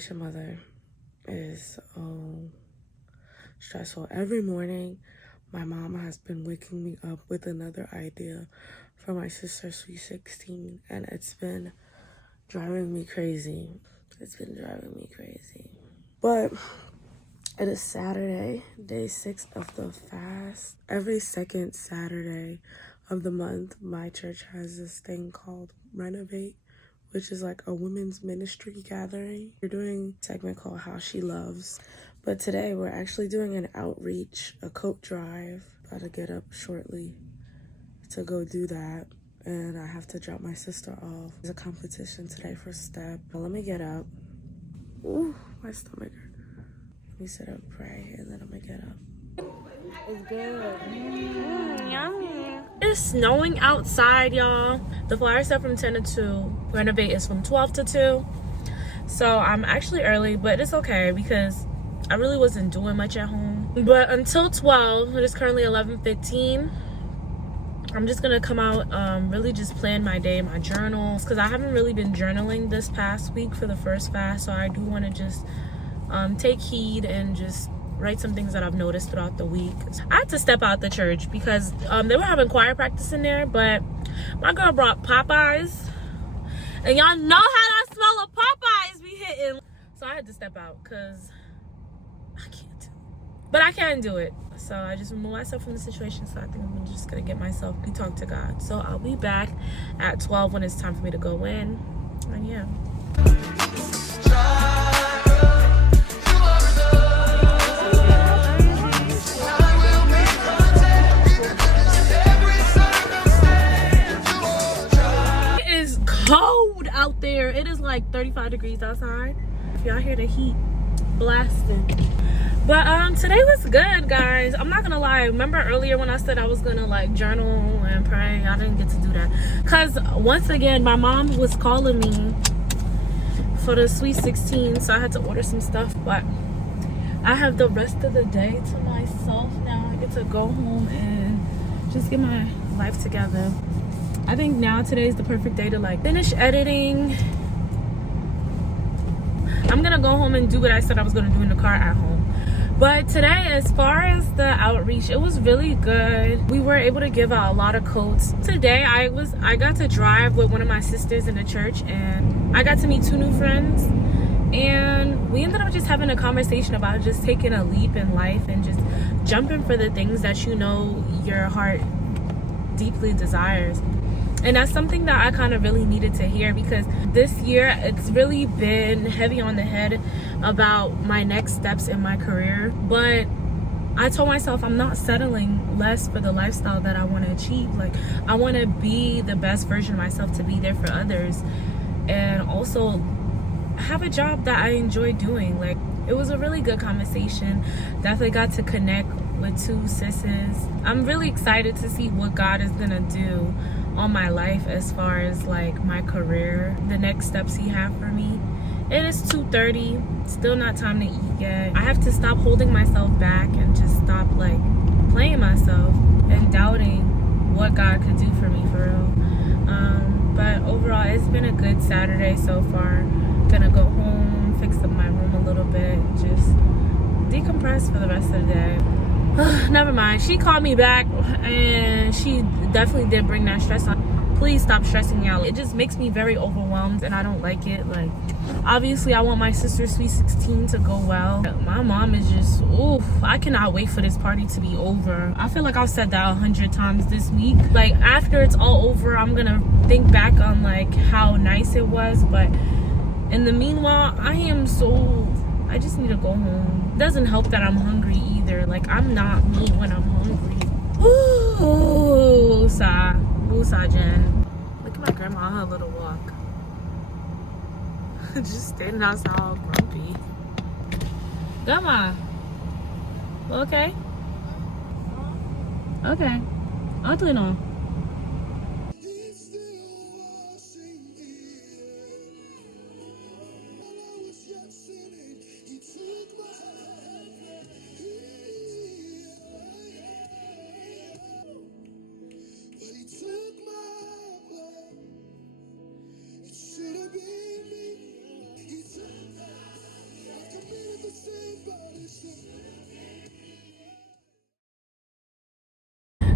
vacation mother is so stressful. Every morning, my mom has been waking me up with another idea for my sister's sweet 16, and it's been driving me crazy. But it is Saturday, day 6 of the fast. Every second Saturday of the month, my church has this thing called Renovate, which is like a women's ministry gathering. We're doing a segment called How She Loves. But today we're actually doing an outreach, a coat drive. About to get up shortly to go do that. And I have to drop my sister off. There's a competition today for step. But let me get up. Ooh, my stomach. Let me sit up, pray, and then I'm gonna get up. It's good. Yummy. It's snowing outside, y'all. The flyer said from 10 to 2. Renovate is from 12 to 2. So I'm actually early, but it's okay because I really wasn't doing much at home. But until 12, it is currently 11:15. I'm just gonna come out, really just plan my day, my journals, because I haven't really been journaling this past week for the first fast. So I do want to just take heed and just write some things that I've noticed throughout the week. I had to step out the church because they were having choir practice in there, but my girl brought Popeyes, and y'all know how that smell of Popeyes be hitting. So I had to step out because I can't do it. But I can do it. So I just removed myself from the situation. So I think I'm just gonna get myself talk to God. So I'll be back at 12 when it's time for me to go in. And yeah. Cold out there. It is like 35 degrees outside. If y'all hear the heat blasting. But today was good, guys. I'm not gonna lie. Remember earlier when I said I was gonna like journal and pray? I didn't get to do that because once again my mom was calling me for the sweet 16, so I had to order some stuff. But I have the rest of the day to myself now. I get to go home and just get my life together. I think now today is the perfect day to like finish editing. I'm gonna go home and do what I said I was gonna do in the car at home. But today, as far as the outreach, it was really good. We were able to give out a lot of coats. Today I got to drive with one of my sisters in the church, and I got to meet 2 new friends, and we ended up just having a conversation about just taking a leap in life and just jumping for the things that you know your heart deeply desires. And that's something that I kind of really needed to hear, because this year it's really been heavy on the head about my next steps in my career. But I told myself I'm not settling less for the lifestyle that I want to achieve. Like, I want to be the best version of myself, to be there for others, and also have a job that I enjoy doing. Like, it was a really good conversation. Definitely got to connect with 2 sisters. I'm really excited to see what God is gonna do on my life as far as like my career, the next steps he have for me. It is 2:30, still not time to eat yet. I have to stop holding myself back and just stop like playing myself and doubting what God could do for me, for real. But overall, it's been a good Saturday so far. Gonna go home, fix up my room a little bit, just decompress for the rest of the day. Never mind. She called me back, and she definitely did bring that stress on. Please stop stressing me out. It just makes me very overwhelmed, and I don't like it. Like, obviously I want my sister's sweet 16 to go well. My mom is just, oof, I cannot wait for this party to be over. I feel like I've said that 100 times this week. Like, after it's all over, I'm gonna think back on like how nice it was, but in the meanwhile, I just need to go home. It doesn't help that I'm hungry either. Like, I'm not me when I'm hungry. Ooh, Jen. Look at my grandma on her little walk. Just standing outside all grumpy. Grandma. Okay? Okay. I'll do it on.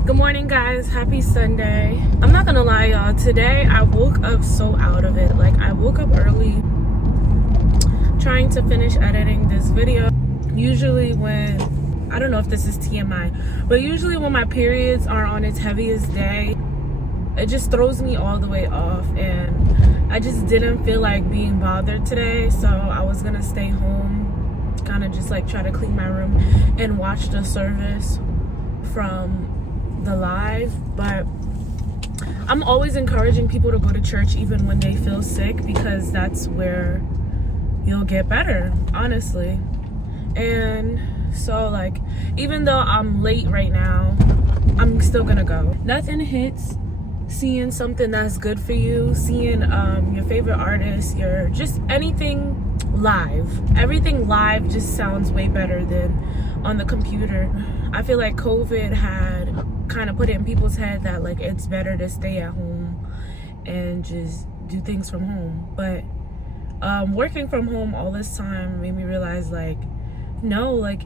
Good morning, guys. Happy Sunday. I'm not gonna lie, y'all. Today I woke up so out of it. Like, I woke up early trying to finish editing this video. Usually when, I don't know if this is TMI, but usually when my periods are on its heaviest day, it just throws me all the way off, and I just didn't feel like being bothered today, so I was gonna stay home, kind of just like try to clean my room and watch the service from the live. But I'm always encouraging people to go to church even when they feel sick, because that's where you'll get better, honestly. And so, like, even though I'm late right now, I'm still gonna go. Nothing hits seeing something that's good for you, seeing your favorite artist, your just anything live. Everything live just sounds way better than on the computer. I feel like COVID had kind of put it in people's head that like it's better to stay at home and just do things from home. But working from home all this time made me realize, like, no, like,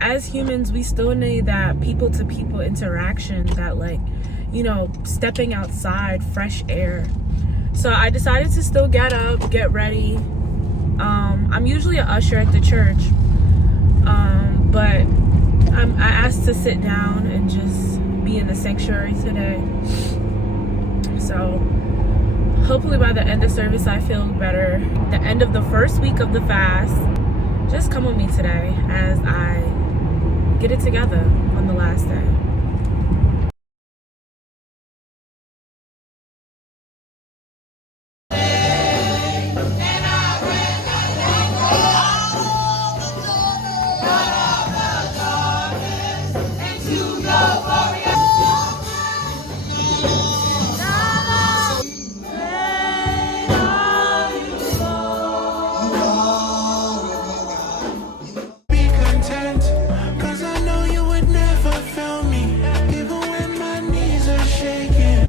as humans we still need that people to people interaction, that, like, you know, stepping outside, fresh air. So I decided to still get up, get ready. I'm usually an usher at the church, but I asked to sit down and just be in the sanctuary today. So hopefully by the end of service I feel better. The end of the first week of the fast. Just come with me today as I get it together on the last day.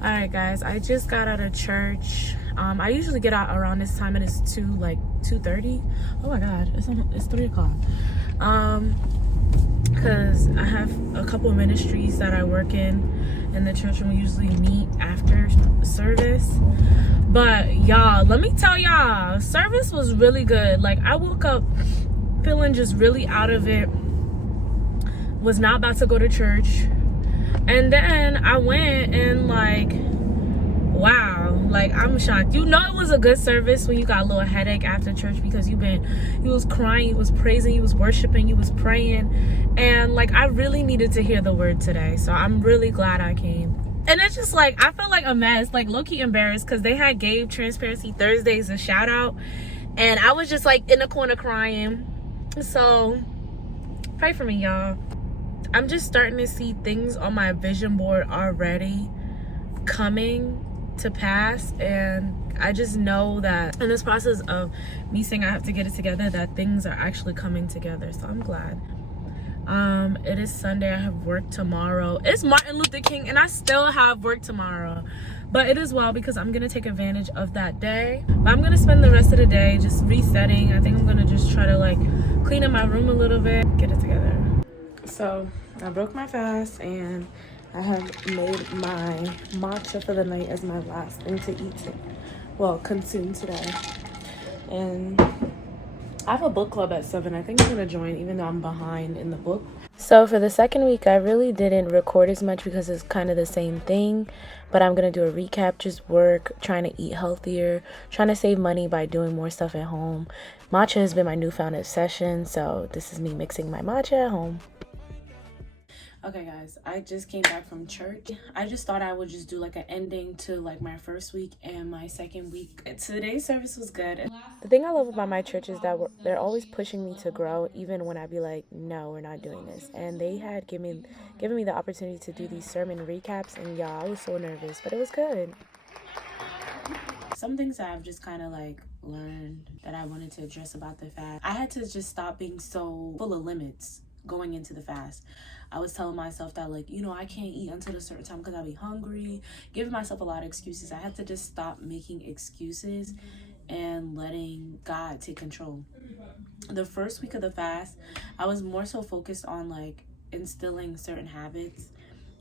Alright guys, I just got out of church. I usually get out around this time, and it's 2:30. Oh my god, it's 3 o'clock. Because I have a couple of ministries that I work in the church, and we usually meet after service. But y'all, let me tell y'all, service was really good. Like, I woke up feeling just really out of it, was not about to go to church, and then I went and, like, wow, like, I'm shocked. You know it was a good service when you got a little headache after church, because you was crying, you was praising, you was worshiping, you was praying, and, like, I really needed to hear the word today. So I'm really glad I came. And it's just like, I felt like a mess, like low-key embarrassed, because they had gave Transparency Thursdays a shout out, and I was just like in the corner crying. So pray for me, y'all. I'm just starting to see things on my vision board already coming to pass, and I just know that in this process of me saying I have to get it together, that things are actually coming together. So I'm glad. It is Sunday. I have work tomorrow. It's Martin Luther King, and I still have work tomorrow, but it is well, because I'm gonna take advantage of that day. But I'm gonna spend the rest of the day just resetting. I think I'm gonna just try to, like, clean up my room a little bit, get it together. So I broke my fast, and I have made my matcha for the night as my last thing to eat, consume today. And I have a book club at 7. I think I'm gonna join, even though I'm behind in the book. So for the second week, I really didn't record as much because it's kind of the same thing, but I'm gonna do a recap, just work, trying to eat healthier, trying to save money by doing more stuff at home. Matcha has been my newfound obsession, so this is me mixing my matcha at home. Okay guys, I just came back from church. I just thought I would just do like an ending to like my first week and my second week. Today's service was good. The thing I love about my church is that they're always pushing me to grow, even when I be like, no, we're not doing this. And they had given me the opportunity to do these sermon recaps, and y'all, I was so nervous, but it was good. Some things that I've just kind of like learned that I wanted to address about the fast. I had to just stop being so full of limits going into the fast. I was telling myself that, like, you know, I can't eat until a certain time because I'll be hungry, giving myself a lot of excuses. I had to just stop making excuses and letting God take control. The first week of the fast, I was more so focused on like instilling certain habits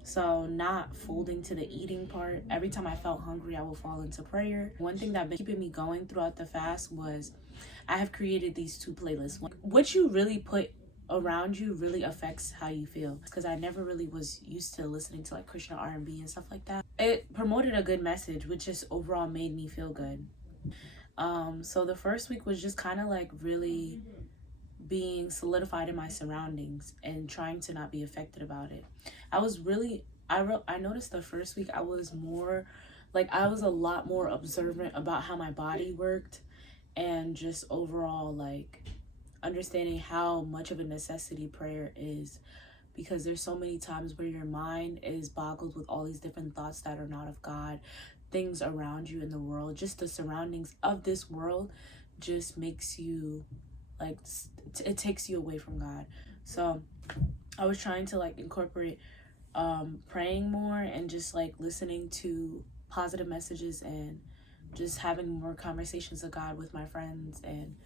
So not folding to the eating part. Every time I felt hungry, I would fall into prayer. One thing that been keeping me going throughout the fast was I have created these 2 playlists. What you really put around you really affects how you feel, because I never really was used to listening to like Christian R&B and stuff like that. It promoted a good message, which just overall made me feel good. So the first week was just kind of like really being solidified in my surroundings and trying to not be affected about it. I noticed the first week I was a lot more observant about how my body worked, and just overall like understanding how much of a necessity prayer is, because there's so many times where your mind is boggled with all these different thoughts that are not of God. Things around you in the world, just the surroundings of this world, just makes you like, it takes you away from God. So I was trying to like incorporate praying more and just like listening to positive messages and just having more conversations with God with my friends, and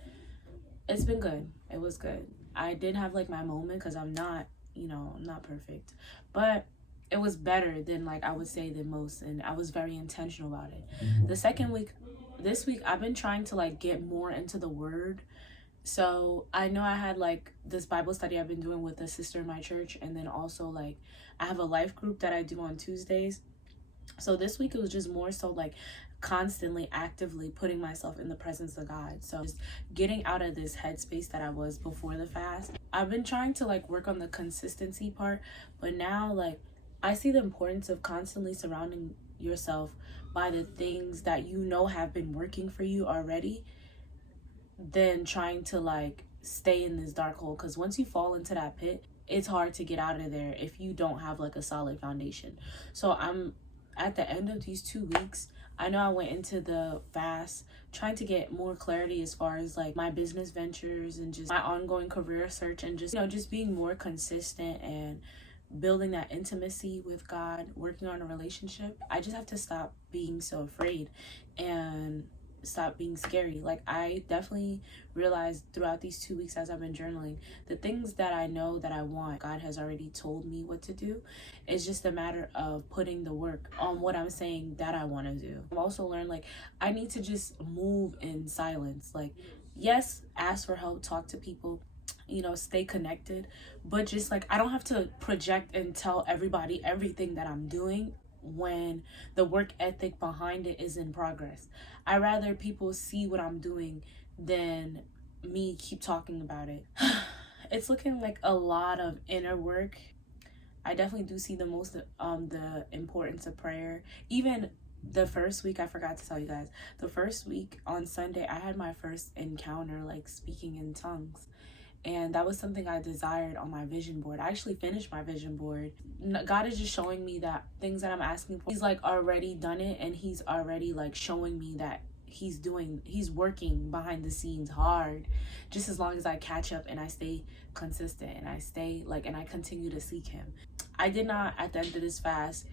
it's been good. It was good. I did have like my moment, because I'm not perfect, but it was better than like I would say than most, and I was very intentional about it. This week I've been trying to like get more into the word. So I know I had like this Bible study I've been doing with a sister in my church, and then also like I have a life group that I do on Tuesdays. So this week it was just more so like constantly actively putting myself in the presence of God. So just getting out of this headspace that I was before the fast. I've been trying to like work on the consistency part, but now like I see the importance of constantly surrounding yourself by the things that you know have been working for you already, than trying to like stay in this dark hole, because once you fall into that pit, it's hard to get out of there if you don't have like a solid foundation. So I'm at the end of these 2 weeks, I know I went into the fast trying to get more clarity as far as like my business ventures and just my ongoing career search, and just just being more consistent and building that intimacy with God, working on a relationship. I just have to stop being so afraid and stop being scary. Like I definitely realized throughout these 2 weeks as I've been journaling, the things that I know that I want, God has already told me what to do. It's just a matter of putting the work on what I'm saying that I want to do. I've also learned like I need to just move in silence. Like yes, ask for help, talk to people, stay connected, but just like I don't have to project and tell everybody everything that I'm doing when the work ethic behind it is in progress. I rather people see what I'm doing than me keep talking about it. It's looking like a lot of inner work. I definitely do see the importance of prayer. Even the first week, I forgot to tell you guys, the first week on Sunday I had my first encounter like speaking in tongues. And that was something I desired on my vision board. I actually finished my vision board. God is just showing me that things that I'm asking for, he's like already done it, and he's already like showing me that he's working behind the scenes hard, just as long as I catch up and I stay consistent and I continue to seek him. I did not at the end of this fast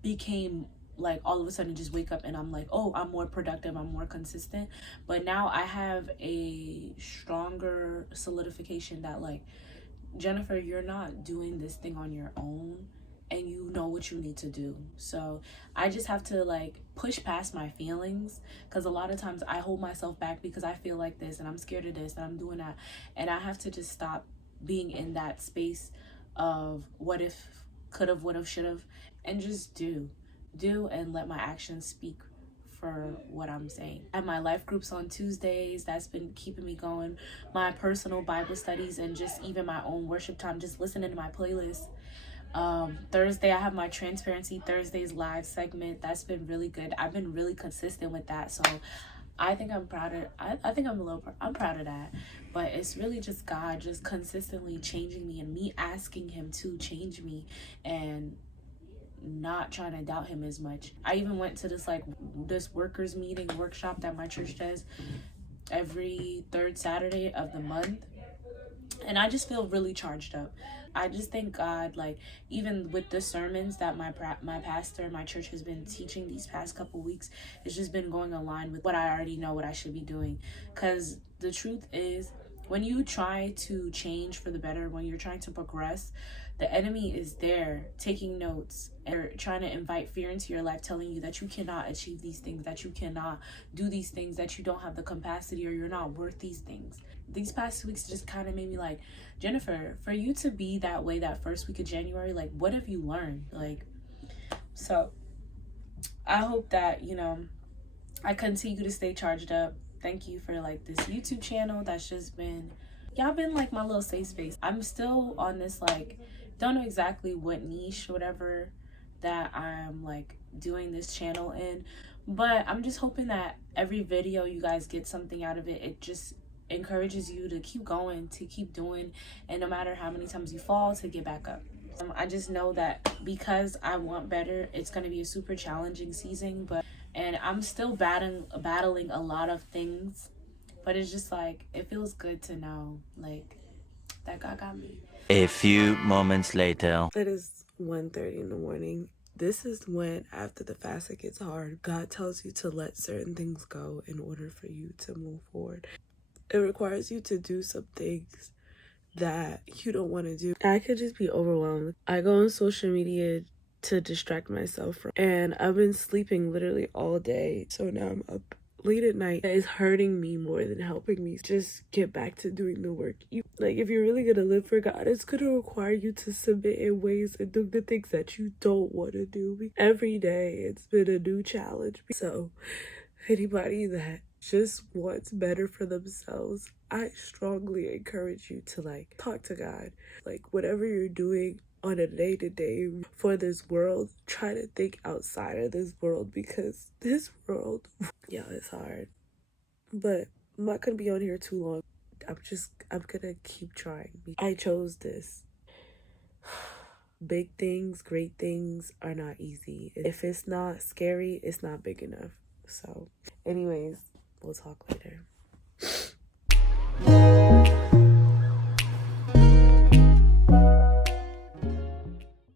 became like all of a sudden just wake up and I'm like, oh, I'm more productive, I'm more consistent. But now I have a stronger solidification that like, Jennifer, you're not doing this thing on your own, and you know what you need to do. So I just have to like push past my feelings, because a lot of times I hold myself back because I feel like this and I'm scared of this and I'm doing that, and I have to just stop being in that space of what if, could have, would have, should have, and just do and let my actions speak for what I'm saying. I have my life groups on Tuesdays. That's been keeping me going. My personal Bible studies, and just even my own worship time, just listening to my playlist. Thursday I have my Transparency Thursdays live segment. That's been really good. I've been really consistent with that, so I think I'm proud of I'm proud of that. But it's really just God just consistently changing me, and me asking him to change me, and not trying to doubt him as much. I even went to this workers meeting workshop that my church does every third Saturday of the month, and I just feel really charged up. I just thank God, like even with the sermons that my pastor, my church has been teaching these past couple weeks, it's just been going aligned with what I already know what I should be doing. Because the truth is, when you try to change for the better, when you're trying to progress, the enemy is there taking notes and trying to invite fear into your life, telling you that you cannot achieve these things, that you cannot do these things, that you don't have the capacity, or you're not worth these things. These past 2 weeks just kind of made me like, Jennifer, for you to be that way that first week of January, like, what have you learned? Like, so I hope that, you know, I continue to stay charged up. Thank you for like this YouTube channel that's just been, y'all been like my little safe space. I'm still on this, like, don't know exactly what niche or whatever that I'm like doing this channel in, but I'm just hoping that every video you guys get something out of it. It just encourages you to keep going, to keep doing, and no matter how many times you fall, to get back up. I just know that because I want better, it's going to be a super challenging season, and I'm still battling a lot of things, but it's just like, it feels good to know like that God got me. A few moments later. It is 1:30 in the morning. This is when, after the fast, it gets hard. God tells you to let certain things go in order for you to move forward. It requires you to do some things that you don't want to do. I could just be overwhelmed. I go on social media to distract myself from, and I've been sleeping literally all day, so now I'm up late at night. It's hurting me more than helping me just get back to doing the work. Like, if you're really gonna live for God, it's gonna require you to submit in ways and do the things that you don't want to do. Every day it's been a new challenge. So anybody that just wants better for themselves, I strongly encourage you to like talk to God. Like, whatever you're doing on a day-to-day for this world, try to think outside of this world, because this world, yeah, it's hard. But I'm not gonna be on here too long. I'm gonna keep trying. I chose this. Big things, great things are not easy. If it's not scary, it's not big enough. So anyways, we'll talk later.